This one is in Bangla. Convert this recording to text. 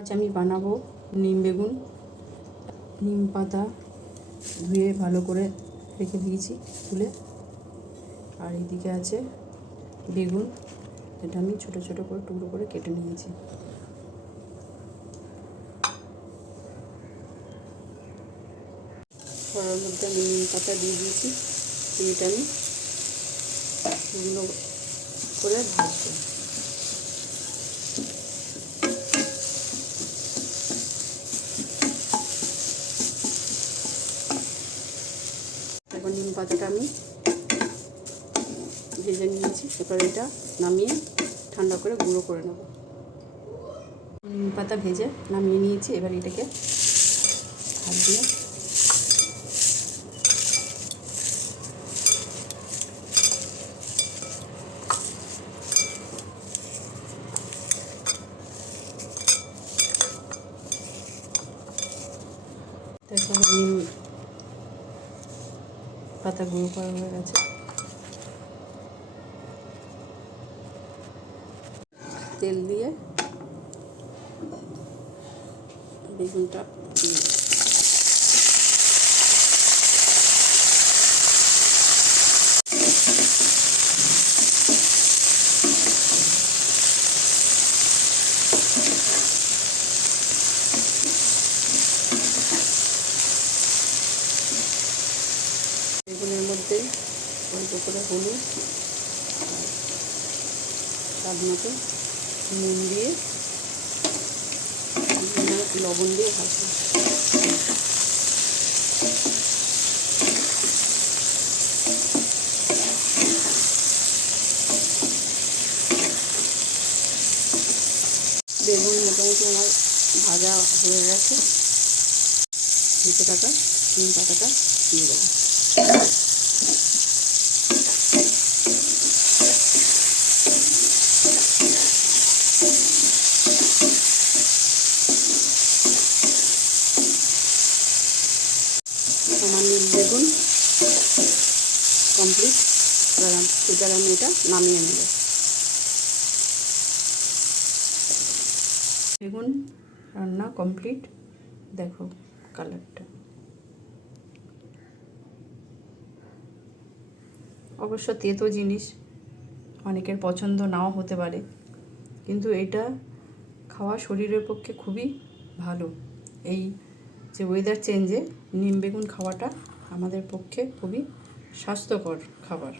আজ আমি বানাবো নিম বেগুন। নিম পাতা ধুয়ে ভালো করে রেখে দিয়েছি তুলে, আর এইদিকে আছে বেগুন, এটা আমি ছোট ছোট করে টুকরো করে কেটে নিয়েছি। কড়ার মধ্যে আমি নিম পাতা দিয়ে দিয়েছি, এটা আমি শুকনো করে ভাজবো। এখন নিম পাতাটা আমি ভেজে নিয়েছি, এবার এটা নামিয়ে ঠান্ডা করে গুঁড়ো করে নেব। নিম পাতা ভেজে নামিয়ে নিয়েছি, এবার এটাকে হাত দিয়ে দেখো নিম পাতা গুঁড়ো করা হয়ে গেছে। তেল দিয়ে বেগুনটা দিয়ে বেগুনের মধ্যে অল্প করে হলুদ আর স্বাদ মতো নুন দিয়ে লবণ দিয়ে ভাজবো। বেগুন মোটামুটি আমার ভাজা হয়ে গেছে, ভেজে থাকা নিম পাতাটা দিয়ে দেবো। আমার নিম বেগুন কমপ্লিট, এবার আমি এটা নামিয়ে নেব। বেগুন রান্না কমপ্লিট, দেখো কালারটা। অবশ্য তেতো জিনিস অনেকের পছন্দ নাও হতে পারে, কিন্তু এটা খাওয়া শরীরের পক্ষে খুবই ভালো। এই যে ওয়েদার চেঞ্জে নিম বেগুন খাওয়াটা আমাদের পক্ষে খুবই স্বাস্থ্যকর খাবার।